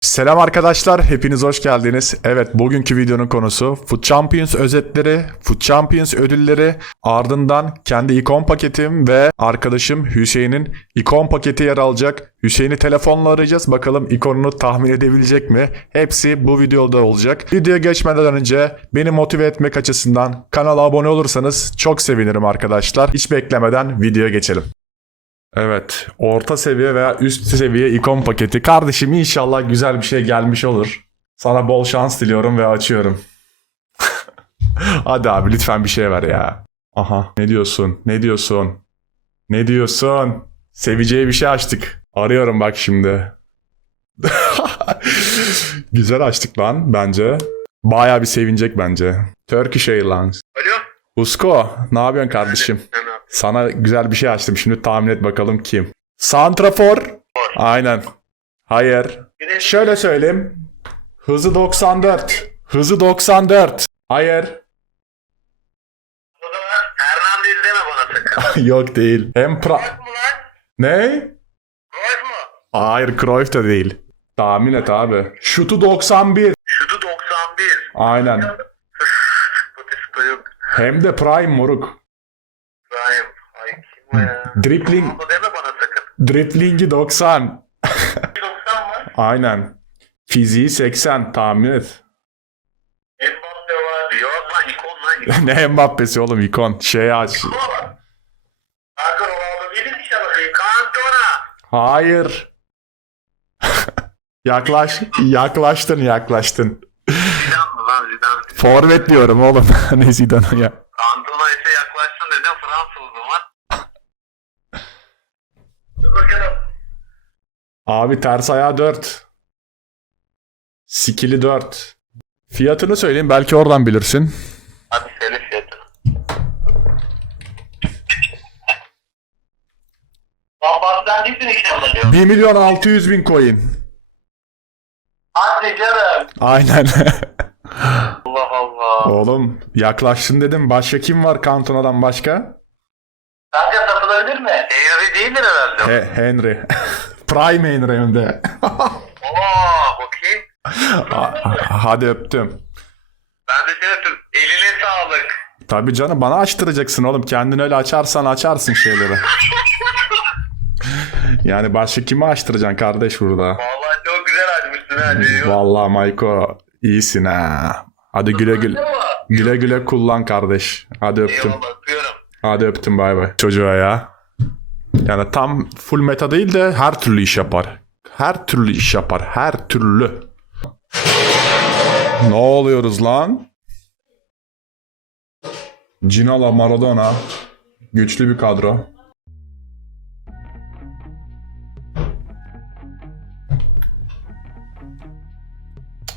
Selam arkadaşlar, hepiniz hoş geldiniz. Evet, bugünkü videonun konusu Food Champions özetleri, Food Champions ödülleri, ardından kendi ikon paketim ve arkadaşım Hüseyin'in ikon paketi yer alacak. Hüseyin'i telefonla arayacağız. Bakalım ikonunu tahmin edebilecek mi? Hepsi bu videoda olacak. Videoya geçmeden önce beni motive etmek açısından kanala abone olursanız çok sevinirim arkadaşlar. Hiç beklemeden videoya geçelim. Evet. Orta seviye veya üst seviye ikon paketi. Kardeşim inşallah güzel bir şey gelmiş olur. Sana bol şans diliyorum ve açıyorum. Hadi abi lütfen bir şey ver ya. Aha ne diyorsun? Ne diyorsun? Ne diyorsun? Seveceği bir şey açtık. Arıyorum bak şimdi. güzel açtık lan bence. Baya bir sevinecek bence. Turkish Airlines. Alo. Usko ne yapıyorsun kardeşim? Sana güzel bir şey açtım. Şimdi tahmin et bakalım kim? Santrafor. Aynen. Hayır. Şöyle söyleyeyim. Hızı 94. Hızı 94. Hayır. O zaman Hernandez deme bana sakın. Yok değil. Hem pra... Cruyff mu lan? Ne? Cruyff mu? Hayır Cruyff da değil. Tahmin et abi. Şutu 91. Şutu 91. Aynen. Hem de prime moruk. Deme bana sakın. driblingi 90. 90 mı? Aynen. Fiziği 80 tahmin et. Mbappe var. Yok lan ikon lan. ne Mbappe'si oğlum ikon. Şey aç. İkon. Kanka Ronaldo. Cantona. Hayır. Yaklaş, yaklaştın, yaklaştın. Zidane mı lan Zidane? Forvet diyorum oğlum. ne Zidane'ı ya. Cantona ise yaklaşsın dedim Fransız o zaman. Dur bakalım. Abi ters ayağı 4. Skill'i 4. Fiyatını söyleyeyim belki oradan bilirsin. Hadi söyle fiyatını. Lan bastan değilsin inşallah. 1 milyon 600 bin coin. Hadi canım. Aynen. Allah Allah. oğlum yaklaştın dedim. Başka kim var Cantona'dan başka? Satılabilir mi? Henry değildir herhalde. He, Henry. Prime Henry hem de. Oo bakayım. Ha- Hadi öptüm. Ben de seni tut. Eline sağlık. Tabii canım bana açtıracaksın oğlum. Kendin öyle açarsan açarsın şeyleri. yani başka kimi açtıracaksın kardeş burada? Vallahi çok güzel açmışsın ha. Vallahi Mayko iyisin ha. Hadi güle güle. Güle güle kullan kardeş. Hadi öptüm. Eyvallah. Hadi öptüm bay bay. Çocuğa ya. Yani tam full meta değil de her türlü iş yapar. Her türlü iş yapar. Her türlü. Ne oluyoruz lan? Ginola Maradona. Güçlü bir kadro.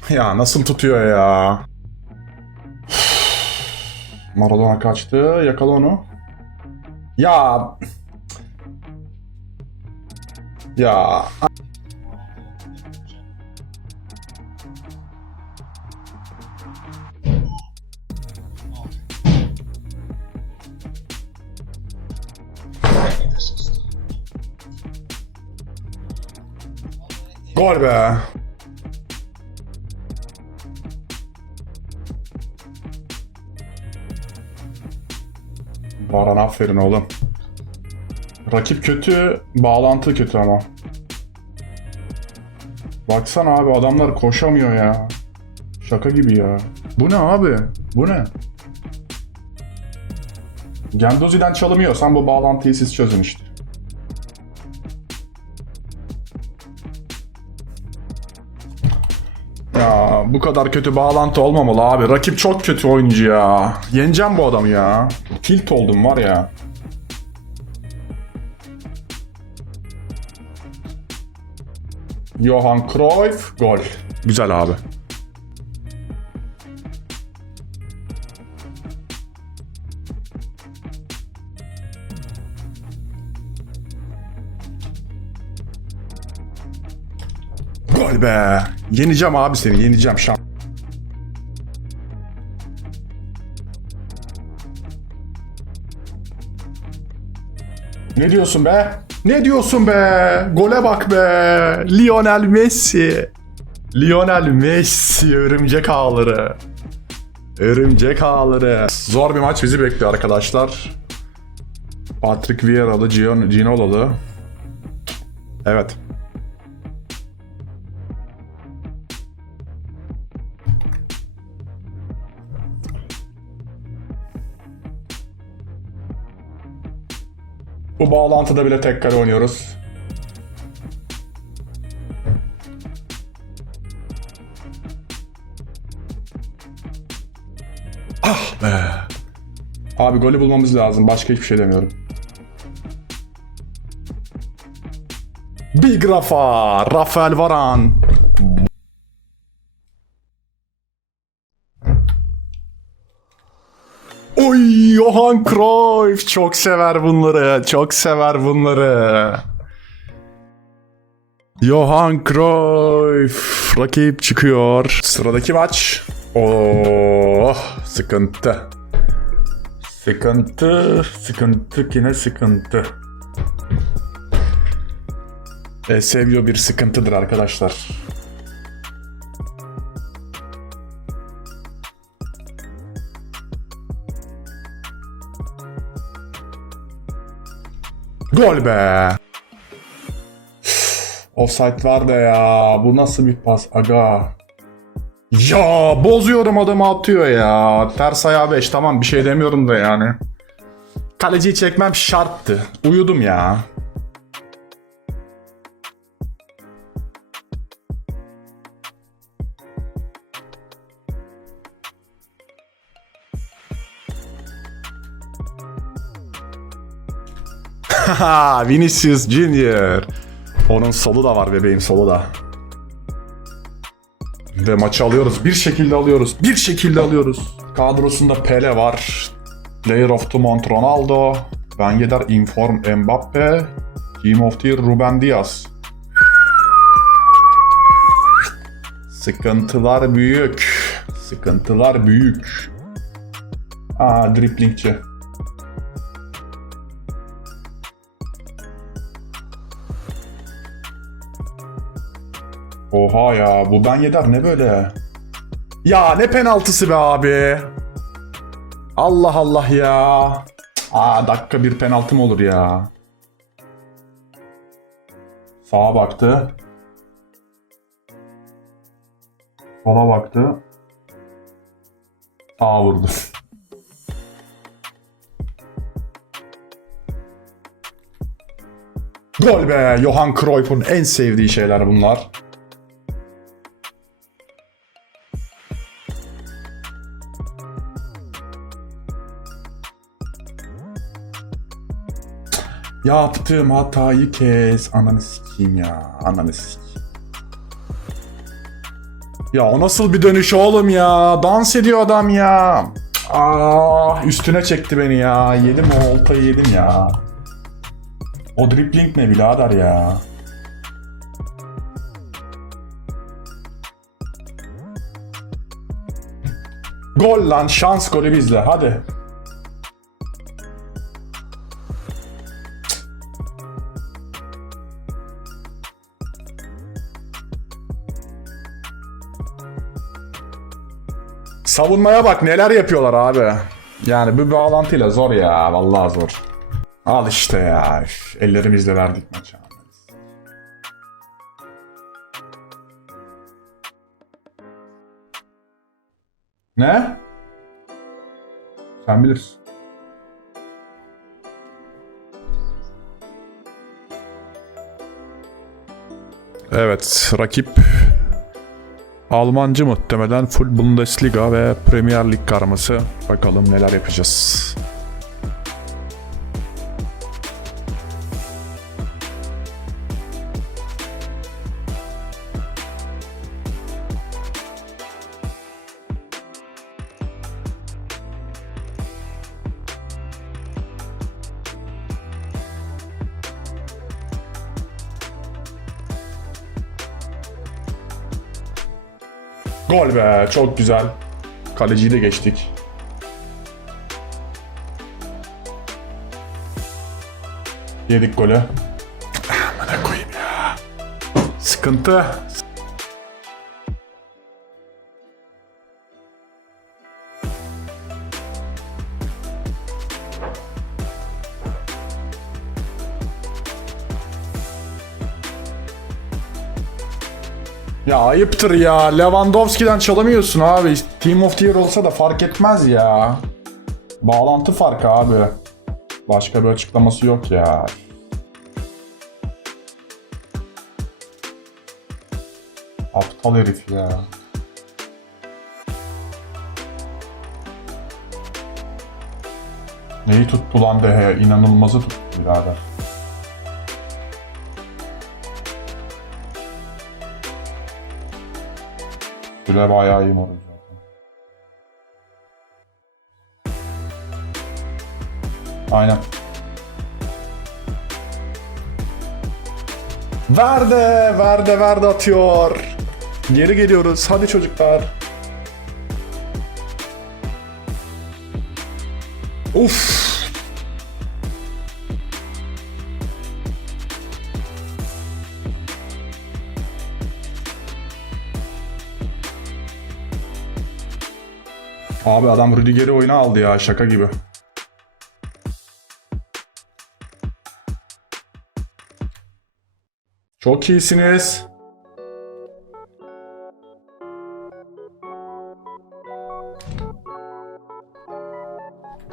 Ya nasıl tutuyor ya? Maradona kaçtı. Yakala onu. Ya. Ya. Gol be. Baran aferin oğlum. Rakip kötü, bağlantı kötü ama. Baksana abi adamlar koşamıyor ya. Şaka gibi ya. Bu ne abi? Bu ne? Gendozi'den çalımıyorsan bu bağlantıyı siz çözün işte. Ya bu kadar kötü bağlantı olmamalı abi. Rakip çok kötü oyuncu ya. Yeneceğim bu adamı ya. Tilt oldum var ya. Johan Cruyff gol. Güzel abi. Gol be. Yeneceğim abi seni. Yeneceğim. Şan. Ne diyorsun be? Ne diyorsun be? Gole bak be. Lionel Messi. Lionel Messi örümcek ağları. Örümcek ağları. Zor bir maç bizi bekliyor arkadaşlar. Patrick Vieira'lı, Ginolalı. Evet. Bu bağlantıda bile tek kare oynuyoruz. Ah be. Abi golü bulmamız lazım. Başka hiçbir şey demiyorum. Big Rafa, Rafael Varan. Johan Cruyff çok sever bunları. Çok sever bunları. Johan Cruyff rakip çıkıyor. Sıradaki maç. Oh sıkıntı. Sıkıntı, sıkıntı yine sıkıntı. E, seviyor bir sıkıntıdır arkadaşlar. Gol be. Offside var da ya. Bu nasıl bir pas aga? Ya bozuyorum adamı atıyor ya. Ters ayağı 5 tamam bir şey demiyorum da yani. Kaleciyi çekmem şarttı. Uyudum ya. Vinicius Junior. Onun solu da var bebeğim solu da. Ve maçı alıyoruz. Bir şekilde alıyoruz. Bir şekilde alıyoruz. Kadrosunda Pele var. Player of the Month Ronaldo. Ben Yedder Inform Mbappe. Team of the Year Ruben Diaz. Sıkıntılar büyük. Sıkıntılar büyük. Aa driplingçi. Oha ya bu ben yeder ne böyle? Ya ne penaltısı be abi. Allah Allah ya. Aa dakika bir penaltı mı olur ya? Sağa baktı. Sola baktı. Sağa vurdu. Gol be! Johan Cruyff'un en sevdiği şeyler bunlar. Yaptığım hatayı kes. Ananı sikeyim ya. Ananı sikeyim. Ya o nasıl bir dönüş oğlum ya? Dans ediyor adam ya. Ah üstüne çekti beni ya. Yedim o oltayı yedim ya. O dribbling ne birader ya? Gol lan şans golü bizde hadi. Savunmaya bak neler yapıyorlar abi. Yani bu bağlantıyla zor ya. Vallahi zor. Al işte ya. Ellerimizle verdik maçı. Ne? Sen bilirsin. Evet, rakip Almancı muhtemelen full Bundesliga ve Premier Lig karması. Bakalım neler yapacağız. Be çok güzel. Kaleciyi de geçtik. Yedik golü. Amına koyayım ya. Sıkıntı. Ya ayıptır ya. Lewandowski'den çalamıyorsun abi. Team of the Year olsa da fark etmez ya. Bağlantı farkı abi. Başka bir açıklaması yok ya. Aptal herif ya. Neyi tuttu lan Dehe? İnanılmazı tuttu birader. Süre bayağı iyi moruk. Aynen. Verde, Verde, Verde atıyor. Geri geliyoruz. Hadi çocuklar. Uf. Abi adam Rüdiger'i oyuna aldı ya şaka gibi. Çok iyisiniz.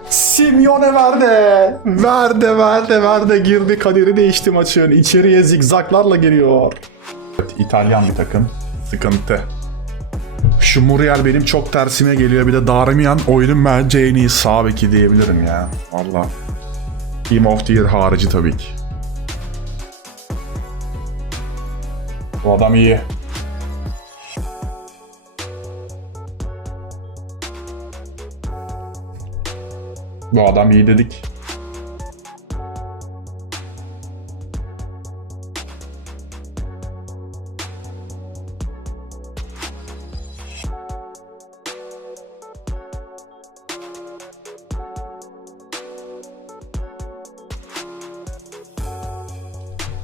Simeone verdi. Verdi, verdi, verdi. Girdi kaderi değişti maçın. İçeriye zigzaklarla giriyor. İtalyan bir takım. Sıkıntı. Şu Muriel benim çok tersime geliyor. Bir de Darmian oyunun bence en iyi sağ beki diyebilirim ya. Valla. Team of the Year harici tabii ki. Bu adam iyi. Bu adam iyi dedik.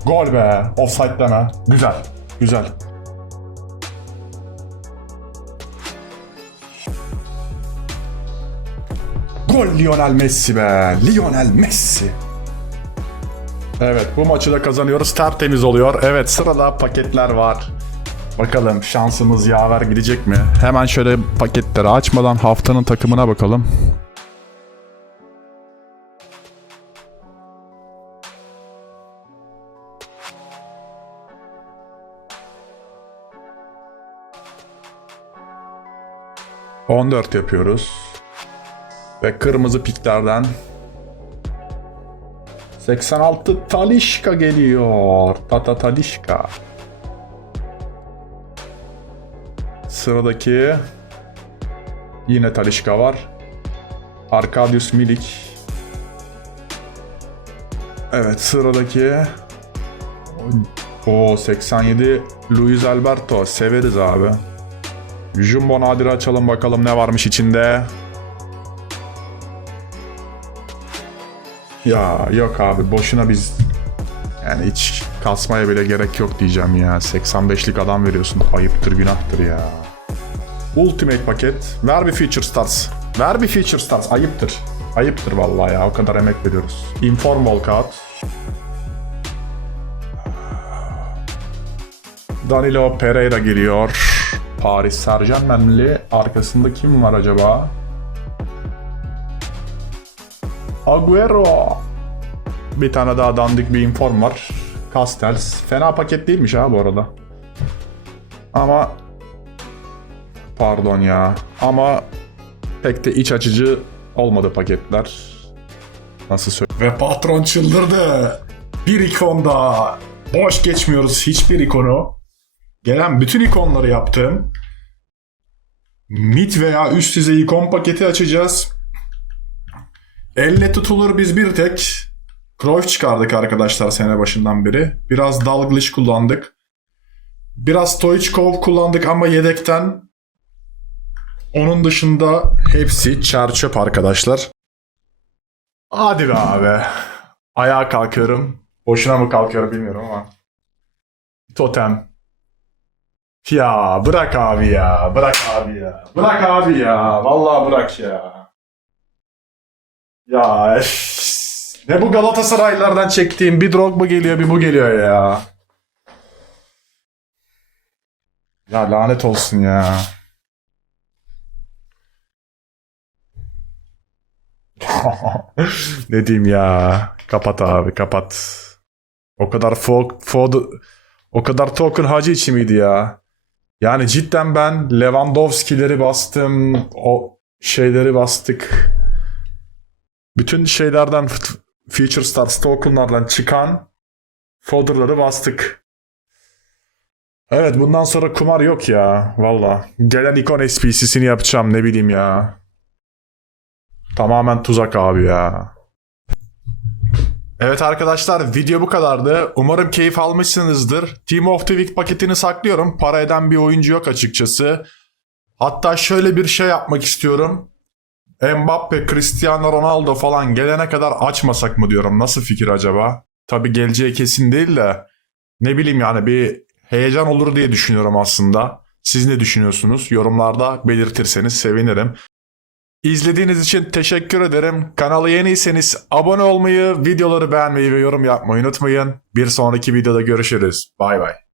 Gol be. Offside deme. Güzel. Güzel. Gol Lionel Messi be. Lionel Messi. Evet bu maçı da kazanıyoruz. Tertemiz oluyor. Evet sırada paketler var. Bakalım şansımız yaver gidecek mi? Hemen şöyle paketleri açmadan haftanın takımına bakalım. ...14 yapıyoruz. Ve kırmızı piklerden 86 Talişka geliyor. Tata Talişka. Sıradaki yine Talişka var. Arkadius Milik. Evet sıradaki o 87 Luis Alberto severiz abi. Jumbo Nadir'i açalım bakalım ne varmış içinde. Ya yok abi boşuna biz yani hiç kasmaya bile gerek yok diyeceğim ya. 85'lik adam veriyorsun. Ayıptır günahtır ya. Ultimate paket. Ver bir Feature Stars. Ver bir Feature Stars. Ayıptır. Ayıptır vallahi ya. O kadar emek veriyoruz. Inform Walkout. Danilo Pereira geliyor. Paris Saint Germain'li. Arkasında kim var acaba? Agüero. Bir tane daha dandik bir inform var. Castells. Fena paket değilmiş ha bu arada. Ama pardon ya. Ama pek de iç açıcı olmadı paketler. Nasıl söyleyeyim? Ve patron çıldırdı. Bir ikon daha. Boş geçmiyoruz hiçbir ikonu. Gelen bütün ikonları yaptım. Mid veya üst düzey ikon paketi açacağız. Elle tutulur biz bir tek Cruyff çıkardık arkadaşlar sene başından beri. Biraz Dalglish kullandık. Biraz Stoichkov kullandık ama yedekten. Onun dışında hepsi çer arkadaşlar. Hadi be abi. Ayağa kalkıyorum. Boşuna mı kalkıyorum bilmiyorum ama. Totem. Ya bırak abi ya. Bırak abi ya. Bırak abi ya. Vallahi bırak ya. Ya eş. Ne bu Galatasaraylılardan çektiğim bir Drogba geliyor bir bu geliyor ya. Ya lanet olsun ya. ne diyeyim ya. Kapat abi kapat. O kadar fo fo o kadar token hacı içi miydi ya? Yani cidden ben Lewandowski'leri bastım. O şeyleri bastık. Bütün şeylerden Future Stars tokenlardan çıkan folderları bastık. Evet bundan sonra kumar yok ya. Valla. Gelen ikon SPC'sini yapacağım ne bileyim ya. Tamamen tuzak abi ya. Evet arkadaşlar video bu kadardı. Umarım keyif almışsınızdır. Team of the Week paketini saklıyorum. Para eden bir oyuncu yok açıkçası. Hatta şöyle bir şey yapmak istiyorum. Mbappe, Cristiano Ronaldo falan gelene kadar açmasak mı diyorum. Nasıl fikir acaba? Tabi geleceği kesin değil de ne bileyim yani bir heyecan olur diye düşünüyorum aslında. Siz ne düşünüyorsunuz? Yorumlarda belirtirseniz sevinirim. İzlediğiniz için teşekkür ederim. Kanala yeniyseniz abone olmayı, videoları beğenmeyi ve yorum yapmayı unutmayın. Bir sonraki videoda görüşürüz. Bay bay.